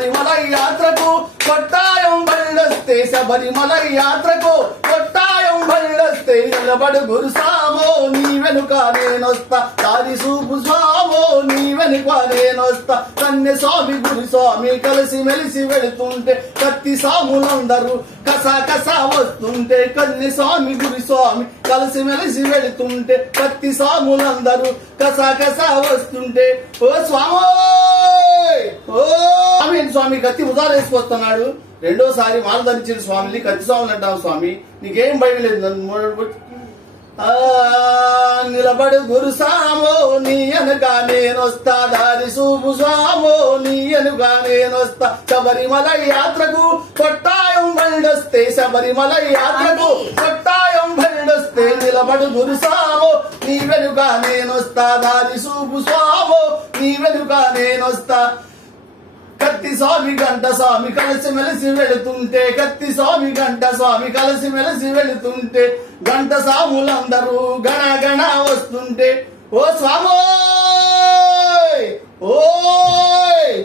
శబరిమల యాత్రకు కొట్టాయం బండొస్తే శబరిమల యాత్రకు కొట్టాయం బండొస్తే నిలబడు గురుసామో నీ వెనుక నేనొస్తా దారి చూపు స్వామో నీ వెనుక నేనొస్తా కన్నె స్వామి గురు స్వామి కలిసి మెలిసి వెళుతుంటే కత్తి సాములందరూ కసా కసా వస్తుంటే కన్నె స్వామి గురు స్వామి కలిసి మెలిసి వెళుతుంటే కత్తి సాములందరూ కసా కసా వస్తుంటే ఓ స్వామో ఓ స్వామి కత్తి ఉదారేసుకొస్తున్నాడు. రెండోసారి మాల ధరించిన స్వామిని కత్తి స్వామిని అంటాం. స్వామి నీకేం భయం లేదు. నిలబడు గురుసామో నీ వెనుక నేనొస్తా దారి చూపు స్వామో నీ వెనుక నేనొస్తా శబరిమల యాత్రకు కొట్టాయం బండొస్తే శబరిమల యాత్రకు కొట్టాయం బండొస్తే నిలబడు గురుసామో నీ వెనుక నేనొస్తా దారి చూపు స్వామో నీ వెనుక నేనొస్తా కత్తి స్వామి గంట స్వామి కలిసి మెలిసి వెళుతుంటే కత్తి స్వామి గంట స్వామి కలిసి మెలిసి వెళుతుంటే గంట సాములందరూ గణ గణ వస్తుంటే ఓ స్వామోయ్ ఓయ్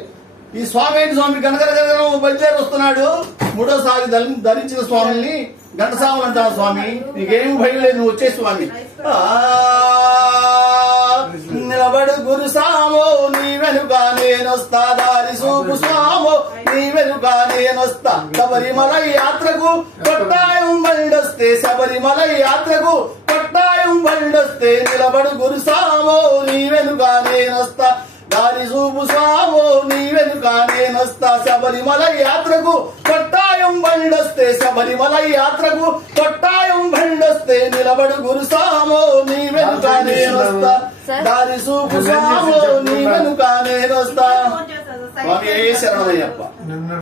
ఈ స్వామి ఏంటి స్వామి గణగరగర బయలుదేరి వస్తున్నాడు. మూడోసారి ధరించిన స్వామిని గంట సాములు అంటావు. స్వామి నీకేం భయం లేదు, నువ్వు వచ్చే స్వామి. నిలబడు గురుసామో నీ వెనుక నేనొస్తా దారి చూపు స్వామో నీ వెనుక నేనొస్తా శబరిమల యాత్రకు కొట్టాయం బండొస్తే శబరిమల యాత్రకు కొట్టాయం బండొస్తే నిలబడు గురుసామో నీ వెనుక నేనొస్తా దారి చూపు స్వామో నీ వెనుక నేనొస్తా శబరిమల యాత్రకు కొట్టాయం బండొస్తే శబరిమల యాత్రకు కొట్టాయం బండొస్తే నిలబడు గురుసామో నీ వెనుక నేనొస్తా దారి చూపు స్వామో నీ వెనుక నేనొస్తా. స్వామి శరణమయ్యప్ప.